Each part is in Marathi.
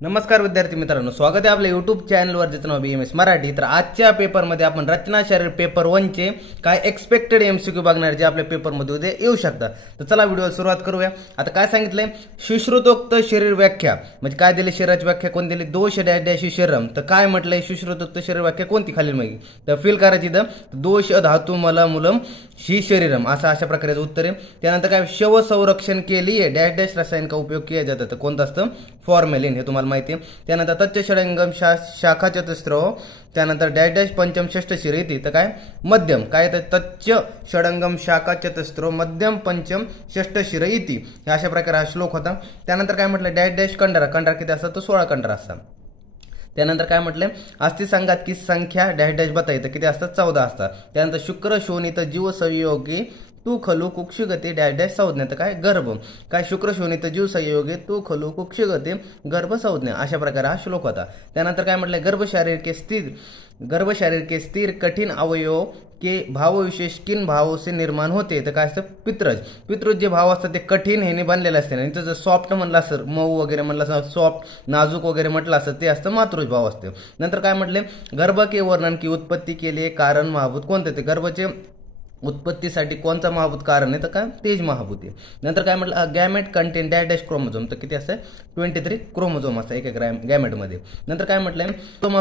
नमस्कार विद्यार्थी मित्रांनो, स्वागत आहे आपल्या यूट्यूब चॅनलवर ज्याचं नाव BMS मराठी। तर आजच्या पेपरमध्ये आपण रचना शरीर पेपर 1 चे काय एक्सपेक्टेड MCQ बघणार जे आपल्या पेपरमध्ये उद्या येऊ शकतात। तर चला व्हिडिओला सुरुवात करूया। आता काय सांगितलंय, सुश्रुतोक्त शरीर व्याख्या म्हणजे काय दिली, शरीराची व्याख्या कोण दिली, दोष डॅश डॅश शरीरम। तर काय म्हटलंय, सुश्रुतोक्त शरीर व्याख्या कोणती खालील माहिती तर फिल करायची, तर दोष धातू मला मूलम ही शरीरम अशा प्रकारचं उत्तर आहे। त्यानंतर काय, शव संरक्षण के लिए डॅश डॅश रसायन का उपयोग किया जाता, तर कोणतं असतं, फॉर्मेलिन, हे तुम्हाला माहिती आहे। त्यानंतर तच्च षडंगम शाखा चतुस्रो, त्यानंतर डॅश डॅश पंचम षष्ठ शिरेती, तर काय मध्यम, काय तर तच्च षडंगम शाखा चतुस्रो मध्यम पंचम षष्ठ शिरईती, हे अशा प्रकारे हा श्लोक होता। त्यानंतर काय म्हटलं, डॅश डॅश कंडरा, कंडरा किती असतात, तर 16 कंडरा असतात। त्यानंतर काय म्हटलंय, अस्थिसंघात की संख्या डॅश डॅश बताई, तर किती असतात, 14 असतात। त्यानंतर शुक्र शोणित जीव संयोगी तू खलू कुक्षगती डॅश डॅश संज्ञा, तर काय गर्भ, काय शुक्र शोणित जीव संयोगी तू खलू कुक्षगती गर्भ संज्ञा, अशा प्रकारे हा श्लोक होता। त्यानंतर काय म्हटलंय, गर्भ शरीर के स्थिर कठिन अवयव के भाव विशेष किन भावों से निर्माण होते, तर काय असतं, पितृज जे भाव असतात ते कठीण हेने बनलेले असते, आणि जर सॉफ्ट म्हणलं असतं, मऊ वगैरे म्हणलं असतं, सॉफ्ट नाजूक वगैरे म्हटलं असतं, ते असतं मातृज भाव असते। नंतर काय म्हटले, गर्भ के वर्णन की उत्पत्ती के लिए कारण महाभूत कोणते, ते गर्भाचे उत्पत्तीसाठी कोणता महाभूत कारण आहे, तर काय तेज महाभूत आहे। नंतर काय म्हटलं, gamete content dash dash chromosome, तर किती असतं, 23 क्रोमोझोम असतं एक गॅमेटमध्ये। नंतर काय म्हटलंय,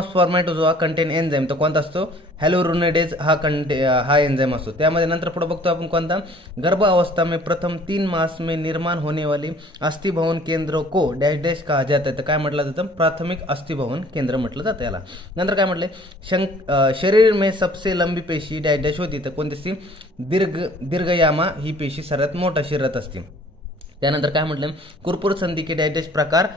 स्पर्मॅटोझोआ कंटेन एन्झाईम, तर कोणता असतो, हॅलोरुनिडेज हा एन्झाईम असतो त्यामध्ये। नंतर पुढे बघतो आपण कोणता, गर्भ अवस्था में प्रथम 3 मास में निर्माण होने वाली अस्थिभवन केंद्र को डॅश डॅश कहा जाता है, तर काय म्हटलं जातं, प्राथमिक अस्थिभवन केंद्र म्हटलं जातं याला। नंतर काय म्हटलंय, शरीर में सबसे लंबी पेशी डॅश डॅश होती, तर कोणती असते, दीर्घयामा ही पेशी सर्वात मोठ्या शरीरात असते। त्यानंतर काय म्हटलं, कुरपूर संधी की डॅश डॅश प्रकार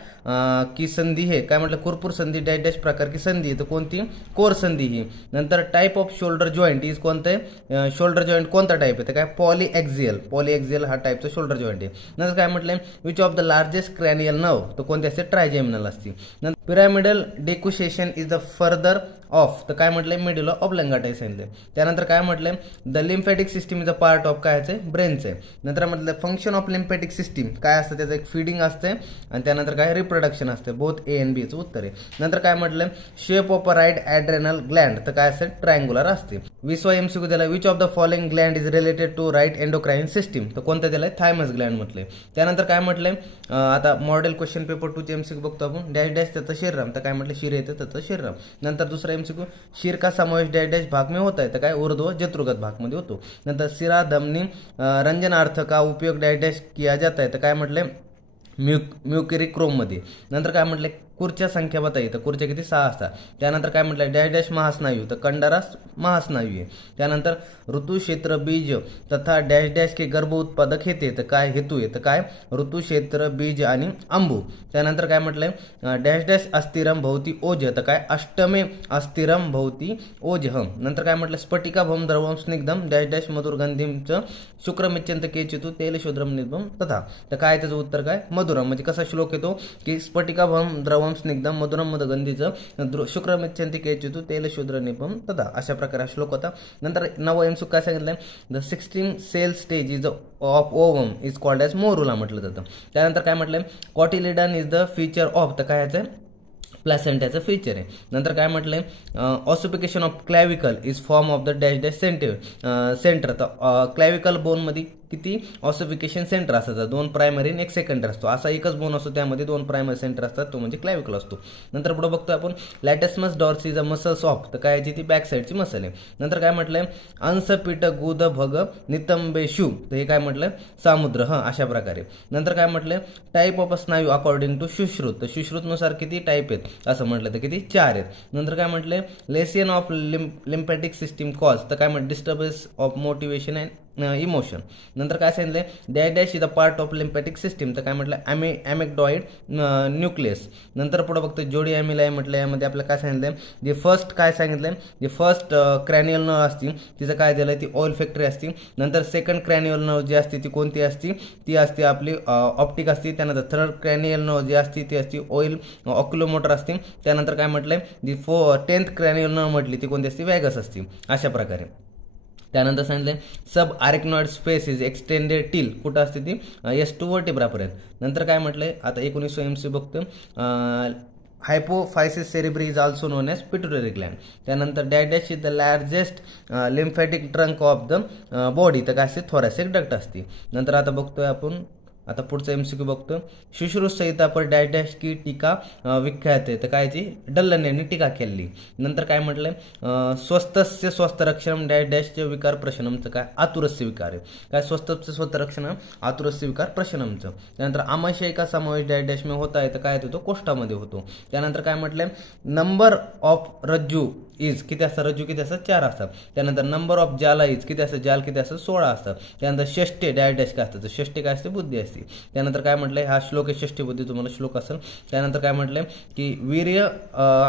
की संधी है, काय म्हटलं, कुरपूर संधी डॅश डॅश प्रकार की संधी आहे, तर कोणती, कोर संधी ही। नंतर type off shoulder joint is कोणतं, शोल्डर जॉईंट कोणता टाइप आहे, तर काय पॉलीएक्झियल हा टाइपचा शोल्डर जॉईंट आहे। नंतर काय म्हटलंय, which of the largest cranial nerve, तर कोणते असते, ट्रायजेमिनल असते। नंतर pyramidal decussation is the further of, तर काय म्हटलंय, मेड्युला ऑब्लंगाटा आहे सांगितलं। त्यानंतर काय म्हटलंय, the lymphatic system is a part of काय आहे, ब्रेनचे। नंतर म्हटलं, फंक्शन ऑफ लिम्फॅटिक सिस्टीम काय असतं, त्याचं एक फीडिंग असते, आणि त्यानंतर काय रिप्रोडक्शन असते, बोथ A and B चं उत्तर आहे। नंतर काय म्हटलं, shape of a right adrenal gland, तर काय असते, ट्रायंग्युलर असते। 20वा MCQ दिला, which of the following gland is related to right endocrine system, तर कोणतं दिलंय, थायमस ग्लँड म्हटलंय। त्यानंतर काय म्हटलंय, आता मॉडेल क्वेश्चन पेपर 2 चे MCQ बघतो आपण, डॅश डॅश त्याचं शरीरम, तर काय म्हटलं, शिर येतं त्याचं शरीरम। नंतर दुसरा MCQ, शिर का समावेश डॅश डॅश भाग में होता है, तर काय ऊर्ध्व जत्रुगत भाग मध्ये होतो। नंतर शिरा धमनी रंजनार्थ का उपयोग डॅश डॅश किया जाता है, तर काय म्हटलंय, म्युकरी क्रोम मध्ये। नंतर काय म्हटलंय, खुर्च्या संख्या बताई, तर खुर्च्या किती, 6 असतात। त्यानंतर काय म्हटलंय, डॅश डॅश महास्नायू, तर कंडरास महास्नायू आहे। त्यानंतर ऋतुक्षेत्र बीज तथा डॅश डॅश के गर्भ उत्पादक हेते, तर काय हेतू आहे, तर काय ऋतुक्षेत्र बीज आणि अंबू। त्यानंतर काय म्हटलंय, डॅश डॅश अस्थिरम भवती ओज, तर काय अष्टमे अस्थिरम भवती ओजहम। नंतर काय म्हटलं, स्फटिका भम द्रवम स्निग्धम डॅश डॅश मधुरगंधीमचं शुक्रमिच्यंत केचितू तेल शोद्रम निर्भम तथा, तर काय त्याचं उत्तर काय, मधुरम, म्हणजे कसा श्लोक येतो की स्फटिका भम द्रवम स्निग्धम मधुरम मदगंधीचं शुक्रमिच्यंती केचितू तेल शूद्र निपम तथा, अशा प्रकारे श्लोक होता। नंतर 9वा MCQ काय सांगितलंय, the 16 cell stage is of ovum is called as morula म्हटलं जातं। त्यानंतर काय म्हटलंय, cotyledon is the feature of, तर काय याचं, प्लॅसेंटाचं फीचर आहे। नंतर काय म्हटलंय, ossification of clavicle is form of the dash dash centre, तर क्लॅविकल बोनमध्ये किती ऑसिफिकेशन सेंटर असतात, 2 प्रायमरी आणि 1 सेकंडरी असतो, असा एकच बोन असतो, त्यामध्ये 2 प्रायमरी सेंटर असतात, तो म्हणजे क्लॅविकल असतो। नंतर पुढे बघतो आपण, latissimus dorsi is a muscles of, तर काय याची ती बॅक साईडची मसल आहे। नंतर काय म्हटलंय, अंसपीठ गुद भग नितंबेशु, तर हे काय म्हटलंय, सामुद्र, अशा प्रकारे। नंतर काय म्हटलंय, टाईप ऑफ स्नायू अकॉर्डिंग टू सुश्रुत, तर सुश्रुतनुसार किती टाईप आहेत असं म्हटलं, तर किती, 4 आहेत। नंतर काय म्हटलंय, लेसियन ऑफ लिम्फॅटिक सिस्टीम कॉज, तर काय म्हटलं, disturbance of motivation and emotion. नंतर काय सांगितलंय, dash dash is a part of lymphatic system, तर काय म्हटलं, ॲमेग्डॉइड न्यूक्लियस। नंतर पुढे बघतो, जोडी ॲमिलाय म्हटलं, यामध्ये आपल्याला काय सांगितलंय, जे फर्स्ट काय सांगितलंय, जे फर्स्ट क्रॅनियल नर्व असते तिचं काय दिलंय, ती ऑइल फॅक्टरी असते। नंतर सेकंड क्रॅनियल नर्व जी असते ती कोणती असते, ती असते आपली ऑप्टिक असते। त्यानंतर थर्ड क्रॅनियल नर्व जी असते ती असते ऑइल ऑक्युलोमोटर असते। त्यानंतर काय म्हटलंय, जी 10th क्रॅनियल नर्व म्हटली ती कोणती असते, वॅगस असते, अशा प्रकारे। त्यानंतर सांगितलंय, सब arachnoid space is extended till, कुठं असते ती, S2 वर्टिब्रापर्यंत। नंतर काय म्हटलंय, आता 1900 MCQ बघतो, hypophysis cerebri is also known as pituitary gland. त्यानंतर dash dash is the largest lymphatic trunk of the body, तर काय असते थोरॅसिक डक्ट असते. नंतर आता बघतोय आपण, आता पुढचं एमसीक्यू बघतो. शुश्रूष संहिता पर डॅश डॅश की टीका विख्यात आहे, तर कायची डल्लन यांनी टीका केली. नंतर काय म्हटलंय, स्वस्थस्य स्वस्थ रक्षण डॅश डॅशचे विकार प्रशनमचं काय आतुरस्य विकार आहे, काय स्वस्थस्य स्वस्थ रक्षण आतुरस्य विकार प्रशनमचं. त्यानंतर आमाशयिका समावेश डॅश डॅश में होता आहे, तर काय होतो कोष्ठामध्ये होतो. त्यानंतर काय म्हटलंय, नंबर ऑफ रज्जू इज किती असतात, रज्जू किती असतात 4 असतात. त्यानंतर नंबर ऑफ जाला इज किती असतात, जाल किती असतात 16 असतात. त्यानंतर षष्टे डॅश डॅश काय असतं, तर षष्टे काय असते बुद्धी असते. त्यानंतर काय म्हटलंय, हा श्लोक आहे षष्टी बुद्धी, तुम्हाला श्लोक असेल. त्यानंतर काय म्हटलंय की वीर्य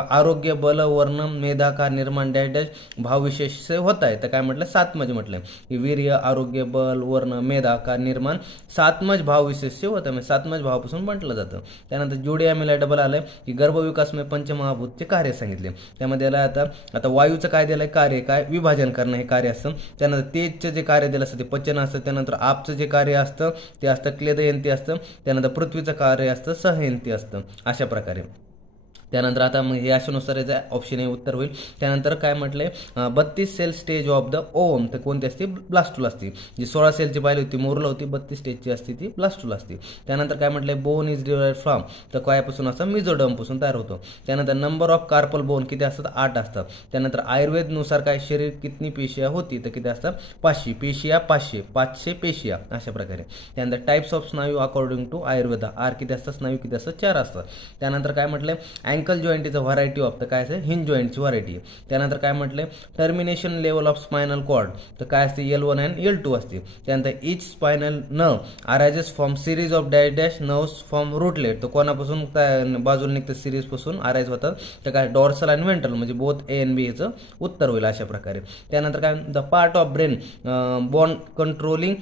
आरोग्य बल वर्ण मेधा का निर्माण डॅश डॅश भाव विशेष से होत आहे, तर काय म्हटलं सातमज म्हटलंय की वीर्य आरोग्य बल वर्ण मेधा का निर्माण सातमज भाव विशेष से होत आहे, म्हणजे सातमज भावापासून म्हटलं जातं. त्यानंतर जोडिया मिला डबल आलंय की गर्भविकास में पंचमहाभूतचे कार्य सांगितले. त्यामध्ये आता वायूचं काय दिलंय कार्य, काय विभाजन करणं हे कार्य असतं. त्यानंतर तेजचं जे कार्य दिलं असतं ते पचन असतं. त्यानंतर आपचं जे कार्य असतं ते असतं क्लेदयंती असतं. त्यानंतर पृथ्वीचं कार्य असतं सहयंती असतं, अशा प्रकारे. त्यानंतर आता मग हे अशानुसार याचा ऑप्शन हे उत्तर होईल. त्यानंतर काय म्हटलंय, 32 सेल स्टेज ऑफ द ओम, तर कोणती असते ब्लास्टूल असते. जी 16 सेलची पाहिली होती मोरला होती, 32 स्टेजची असते ती ब्लास्टूल असते. त्यानंतर काय म्हटलंय, बोन इज डिराइव्ड फ्रॉम, तर कायपासून असं मिझोडर्म पासून तयार होतो. त्यानंतर नंबर ऑफ कार्पल बोन किती असतात 8 असतात. त्यानंतर आयुर्वेदनुसार काय शरीर कितनी पेशिया होती, तर किती असतात 500 पेशिया, 500 पेशिया, अशा प्रकारे. त्यानंतर टाइप्स ऑफ स्नायू अकॉर्डिंग टू आयुर्वेदा, आर किती असतात स्नायू किती असतात 4 असतात. त्यानंतर काय म्हटलंय, ankle joint is a variety of, तर काय असते हिंज जॉईंटची व्हरायटी. त्यानंतर काय म्हटलंय, termination level of spinal cord, तर काय असते L1 अँड L2 असते. त्यानंतर each spinal nerve arises from series of dash dash nerves from rootlet, तर कोणापासून बाजूला निघतं सिरीज पासून अरायज होतात, तर काय डॉर्सल आणि व्हेंट्रल, म्हणजे बोथ A and B ह्याचं उत्तर होईल अशा प्रकारे. त्यानंतर काय, the part of brain bond controlling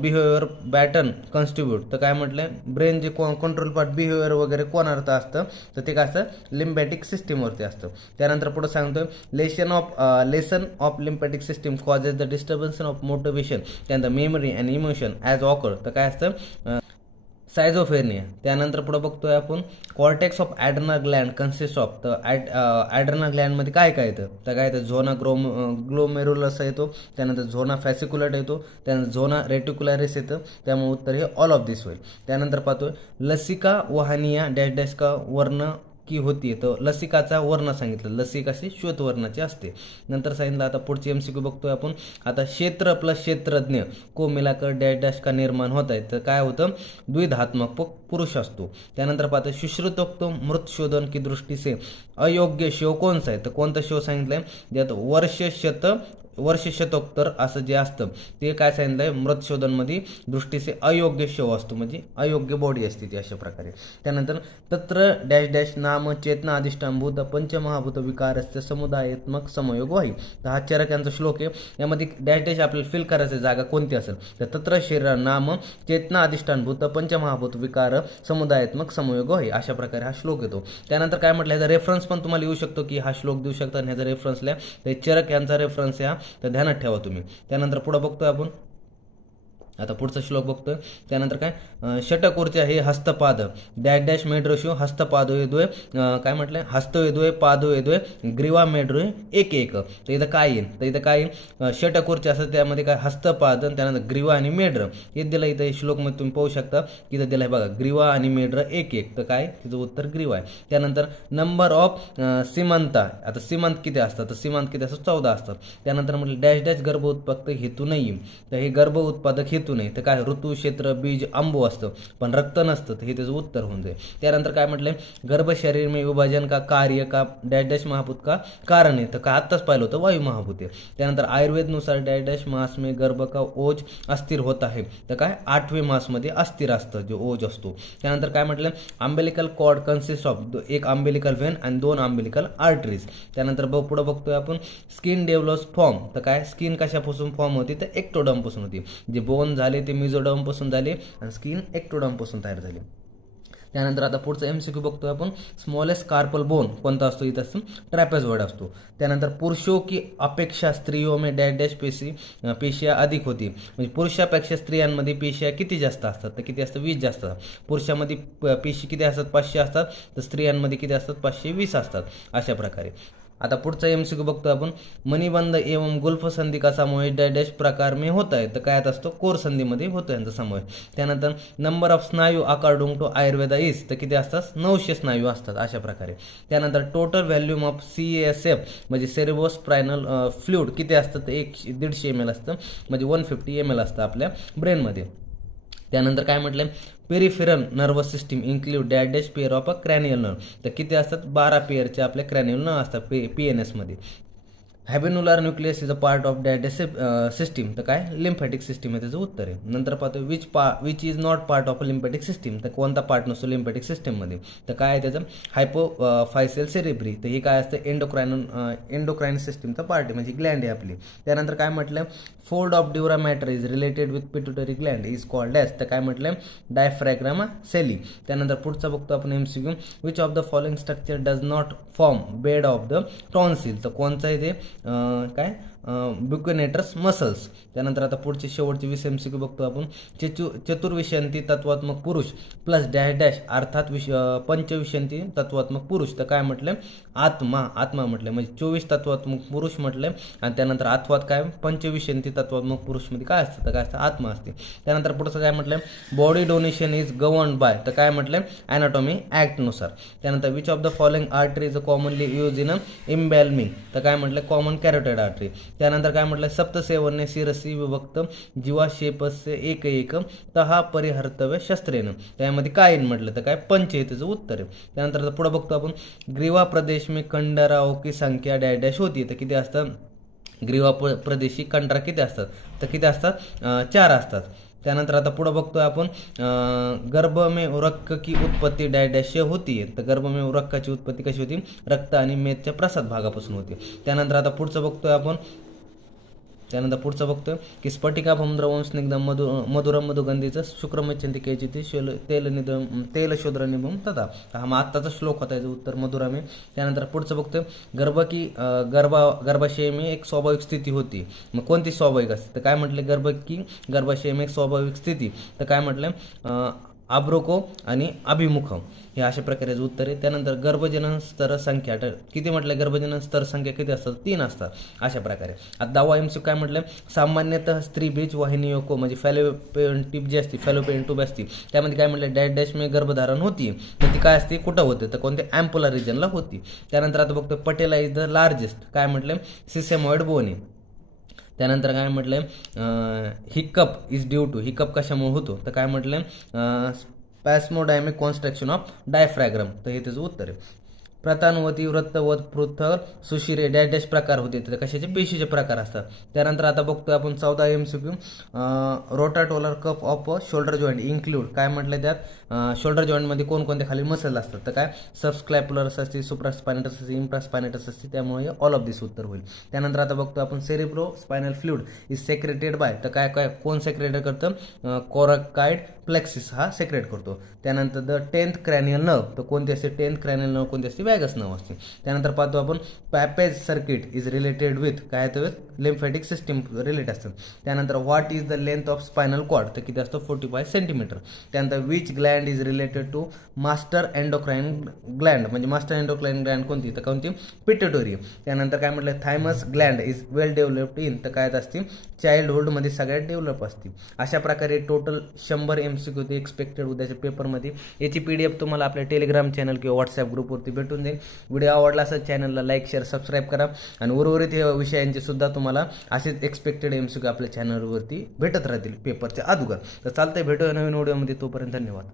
behaviour pattern constitute, तर काय म्हटलंय ब्रेन जे कंट्रोल पार्ट बिहेवियर वगैरे कोणार्थ असतं, तर ते काय असतं लिम्फॅटिक सिस्टीमवरती असतं. त्यानंतर पुढे सांगतोय, lesion of lymphatic system causes the disturbance of motivation, त्यानंतर memory and emotion as occur, तर काय असतं सायझोफ्रेनिया. त्यानंतर पुढे बघतोय आपण, cortex of adrenal gland consist of, तर ॲड्रनल ग्लॅन्डमध्ये काय काय येतं, तर काय येतं झोना ग्लोमेरुलस येतो. त्यानंतर झोना फॅसिक्युलट येतो. त्यानंतर झोना रेटिक्युलरिस येतं. त्यामुळे उत्तर हे ऑल ऑफ दिस होईल. त्यानंतर पाहतोय, लसिका वहानिया डॅश डॅश का वर्ण की होती, तर लसिकाचा वर्ण सांगितलं, लसिका अशी श्वेतवर्णाची असते. नंतर सांगितलं, आता पुढची एमसीक्यू बघतोय आपण. आता क्षेत्र प्लस क्षेत्रज्ञ को मिलाकर डॅश डॅश का निर्माण होत आहे, तर काय होतं द्विधात्मक पुरुष असतो. त्यानंतर पाहतो, सुश्रुतोक्त मृत शोधन की दृष्टी से अयोग्य शव कोणचा आहे, तर कोणतं शव सांगितलंय, ज्यात वर्षशतोत्तर असं जे असतं ते काय सांगितलंय मृतशोधनमध्ये दृष्टीचे अयोग्य शव असतो, म्हणजे अयोग्य बॉडी असते ती, अशा प्रकारे. त्यानंतर तत्र डॅश डॅश नाम चेतना अधिष्ठान भूत पंचमहाभूत विकारस्य समुदायात्मक समयोग वाही, तर हा चरकांचा श्लोक आहे. यामध्ये डॅश डॅश आपल्याला फिल करायचं जागा कोणती असेल, तर तत्र शरीर नाम चेतना अधिष्ठान भूत पंचमहाभूत विकार समुदायात्मक समयोग वाही, अशा प्रकारे हा श्लोक येतो. त्यानंतर काय म्हटलं, ह्याचा रेफरन्स पण तुम्हाला येऊ शकतो की हा श्लोक देऊ शकता, आणि ह्याचा रेफरन्स लिहा, तर चरक यांचा रेफरन्स आहे, तर ध्यानात ठेवा तुम्ही. त्यानंतर पुढे बघतोय आपण, आता पुढचा श्लोक बघतोय. त्यानंतर काय, षटकोरच्या हे हस्तपाद डॅश डॅश मेड्रोशो हस्तपादो येदोय, काय म्हटलंय हस्तो येदोय पादो येदोय ग्रीवा मेड्रोय एक एक, तर इथं काय येईल, तर इथं काय येईल षटकोरचे असं, त्यामध्ये काय हस्तपाद, त्यानंतर ग्रीवा आणि मेड्र हे दिलं. इथं श्लोकमध्ये तुम्ही पाहू शकता की इथं दिलं आहे बघा, ग्रीवा आणि मेड्र एक एक, तर काय तिचं उत्तर ग्रीवा आहे. त्यानंतर नंबर ऑफ सीमंता, आता सीमंत किती असतात, तर सीमंत किती असतात 14 असतात. त्यानंतर म्हटलं डॅश डॅश गर्भ उत्पादक हेतू नाही, तर हे गर्भ उत्पादक हेतू नाही, तर काय ऋतू क्षेत्र बीज अंबू असतं पण रक्त नसतं, तर हे त्याचं उत्तर होऊन जाईल. त्यानंतर काय म्हटलंय, गर्भ शरीर में विभाजन का कार्य का डॅश डॅश महाभूत का कारण आहे, तर का आत्ताच पाहिलं होतं वायू महाभूत आहे. त्यानंतर आयुर्वेदनुसार डॅश डॅश मास में गर्भ का ओज अस्थिर होत आहे, तर काय 8वें मासमध्ये अस्थिर असतं जो ओज असतो. त्यानंतर काय म्हटलं, अम्बेलिकल कॉर्ड कन्सिस्ट ऑफ एक अम्बेलिकल व्हेन आणि 2 अम्बेलिकल आर्टरीज. त्यानंतर पुढे बघतोय आपण, स्किन डेव्हलप्स फॉर्म, तर काय स्किन कशापासून फॉर्म होती, तर एक्टोडर्म पासून होती. जे बोन झाले ते मिझोडर्म पासून झाले आणि स्किन एक्टोडर्म पासून तयार झाली. त्यानंतर आता पुढचं एमसीक्यू बघतोय आपण, स्मॉलेस्ट कार्पल बोन कोणता असतो, इथं असतो ट्रॅपेझॉइड असतो. त्यानंतर पुरुषों की अपेक्षा स्त्रियों में डॅश डॅश पेशिया अधिक होती, म्हणजे पुरुषापेक्षा स्त्रियांमध्ये पेशिया किती जास्त असतात, तर किती असतं 20 जास्त. पुरुषामध्ये पेशी किती असतात 500 असतात, तर स्त्रियांमध्ये किती असतात 520 असतात. अशा प्रकारे आता पुढचा एमसीक्यू बघतो आपण, मणिबंध एवं गुल्फ संधी का समावेश डॅश डॅश प्रकार में होता है, तर काय असतो कोर संधीमध्ये होतो यांचा समावेश. त्यानंतर नंबर ऑफ स्नायू अकॉर्डिंग टू आयुर्वेदा इज, तर किती असतात 900 स्नायू असतात. अशा प्रकारे त्यानंतर टोटल व्हॅल्यूम ऑफ CSF म्हणजे सेरेब्रोस्पायनल फ्लुइड किती असतं, तर 150 ml असतं, म्हणजे 150 ml असतं आपल्या ब्रेनमध्ये. त्यानंतर काय म्हटलं, peripheral nervous system include dash dash pair of a cranial nerve, तर किती असतात 12 पेअरचे आपल्या क्रॅनियल नर्व असतात PNS मध्ये. Habenular nucleus is a part of dash dash system, तर काय लिम्फॅटिक सिस्टीम आहे, त्याचं उत्तर आहे. नंतर पाहतो which is not part of a lymphatic system, तर कोणता पार्ट नसतो लिम्फॅटिक सिस्टीममध्ये, तर काय आहे त्याचं हायपोफायसेल सेरेब्री, तर हे काय असतं एंडोक्राइन सिस्टीमचा पार्ट आहे, म्हणजे ग्लँड आहे आपली. त्यानंतर काय म्हटलं, fold of dura mater is related with pituitary gland is called as, तर काय म्हटलं डायफ्रॅग्रामा सेली. त्यानंतर पुढचा बघतो आपण MCQ, which of the following structure does not form bed of the tonsil, तर कोणचं आहे ते काय ब्युकेनेटर्स मसल्स. त्यानंतर आता पुढचे शेवटचे 20 एमसीक्यू बघतो आपण, चतुर्विशंती तत्वात्मक पुरुष प्लस डॅश डॅश अर्थात पंचविशंती तत्वात्मक पुरुष, तर काय म्हटलं आत्मा म्हटलं, म्हणजे 24 तत्वात्मक पुरुष म्हटलं, आणि त्यानंतर अथवात काय पंचविशंती तत्वात्मक पुरुषमध्ये काय असतं, तर काय असतं आत्मा असते. त्यानंतर पुढचं काय म्हटलं, body donation is governed by, तर काय म्हटलं अॅनाटॉमी ॲक्टनुसार. त्यानंतर which of the following artery is commonly use in embalming, तर काय म्हटलं कॉमन कॅरोटेड आर्टरी. त्यानंतर काय म्हटलं, सप्तसेवन्य शिरसी विभक्त जीवाशेपस्य एक तहा परिहर्तव्य शस्त्रेनं, त्यामध्ये काय म्हटलं, तर काय पंच आहे त्याचं उत्तर आहे. त्यानंतर पुढे बघतो आपण, ग्रीवा प्रदेश में कंडराओं की संख्या डॅश डॅश होती, तर किती असतात ग्रीवा प्रदेशी कंडरा किती असतात, तर किती असतात 4 असतात. त्यानंतर आता पुढे बघतोय आपण, गर्भ में उरक की उत्पत्ती डॅश डॅश होती, तर गर्भ में उरकाची उत्पत्ती कशी होती, रक्त आणि मेदच्या प्रसाद भागापासून होती. त्यानंतर आता पुढचं बघतोय आपण, की स्फटिकाभम द्रवं स्निग्धं मधुरम मधुगंधीचं शुक्रमच्छन्ति केचिति तेलशोद्र निभम तथा, हा मग आत्ताचा श्लोक होता, याचं उत्तर मधुरम आहे. त्यानंतर पुढचं बघतोय, गर्भाशय में एक स्वाभाविक स्थिती होती, मग कोणती स्वाभाविक असते, तर काय म्हटलं गर्भाशय में एक स्वाभाविक स्थिती, तर काय म्हटलं आब्रोको आणि अभिमुख, हे अशा प्रकारेचं उत्तर आहे. त्यानंतर गर्भजनन स्तर संख्या किती म्हटलं, गर्भजनन स्तर संख्या किती असतात 3 असतात. अशा प्रकारे आता 10वा एमसीक्यू काय म्हटलं, सामान्यतः स्त्री बीज वाहिनीयोको म्हणजे फॅलोपियन ट्यूब जी असते, फॅलोपियन ट्यूब असते, त्यामध्ये काय म्हटलं डॅश डॅश में गर्भधारण होती, तर ती काय असते कुठं होते, तर कोणत्या ॲम्पुलर रिजनला होती. त्यानंतर आता बघतो, पटेला इज द लार्जेस्ट काय म्हटलं सिसेमॉइड बोनी. त्यानंतर काय म्हटलंय, hiccup is due to, hiccup कशामुळे होतो, तर काय म्हटलं स्पॅस्मोडायमिक कॉन्स्ट्रक्शन ऑफ डायफ्रॅग्राम, तर हे त्याचं उत्तर आहे. प्रतानवती वृत्तवत पृथक सुशिरे डॅश डॅश प्रकार होते, तर कशाचे पेशीचे प्रकार असतात. त्यानंतर आता बघतोय आपण 14 एमसीक्यू, रोटाटोलर कफ ऑफ शोल्डर जॉईंट इन्क्लूड काय म्हटलं, त्यात शोल्डर जॉईंटमध्ये कोणकोणते खाली मसल असतात, तर काय सबस्क्लॅप्युलरस असते, सुप्रास्पायनेटस असते, इम्प्रास्पायनेटस असते, त्यामुळे ऑल ऑफ दिस उत्तर होईल. त्यानंतर आता बघतो आपण, cerebro spinal fluid is secreted bye, तर काय काय कोण सेक्रेट करतं, कोरकाइड प्लेक्सिस हा सेक्रेट करतो. त्यानंतर द 10th क्रॅनियल नर्व, तर कोणती असते 10th क्रॅनियल नर्व कोणती असते, वॅगस नर्व असते. त्यानंतर पाहतो आपण, Papez circuit is related with काय, तर लिम्फॅटिक सिस्टीम रिलेट असतं. त्यानंतर what is the length of spinal cord, तर किती असतो 45 सेंटीमीटर. त्यानंतर which gland is related to master endocrine gland, म्हणजे मास्टर एंडोक्राइन ग्लँड कोणती, तर कोणती पिट्युटरी. त्यानंतर काय म्हटलं, thymus gland is well developed in, तर काय असते चाइल्डहुडमध्ये सगळ्यात डेव्हलप असते. अशा प्रकारे टोटल 100 एमसीक्यू ते एक्सपेक्टेड उद्याच्या पेपरमध्ये. याची PDF तुम्हाला आपल्या टेलिग्राम चॅनल किंवा व्हॉट्सअप ग्रुपवरती भेटून जाईल. व्हिडिओ आवडला असेल चॅनलला लाईक शेअर सबस्क्राईब करा, आणि उर्वरित विषयांचे सुद्धा तुम्हाला असेच एक्सपेक्टेड एमसीक्यू आपल्या चॅनलवरती भेटत राहतील पेपरच्या अगोदर. तर चालतंय, भेटूया नवीन व्हिडिओमध्ये, तोपर्यंत धन्यवाद.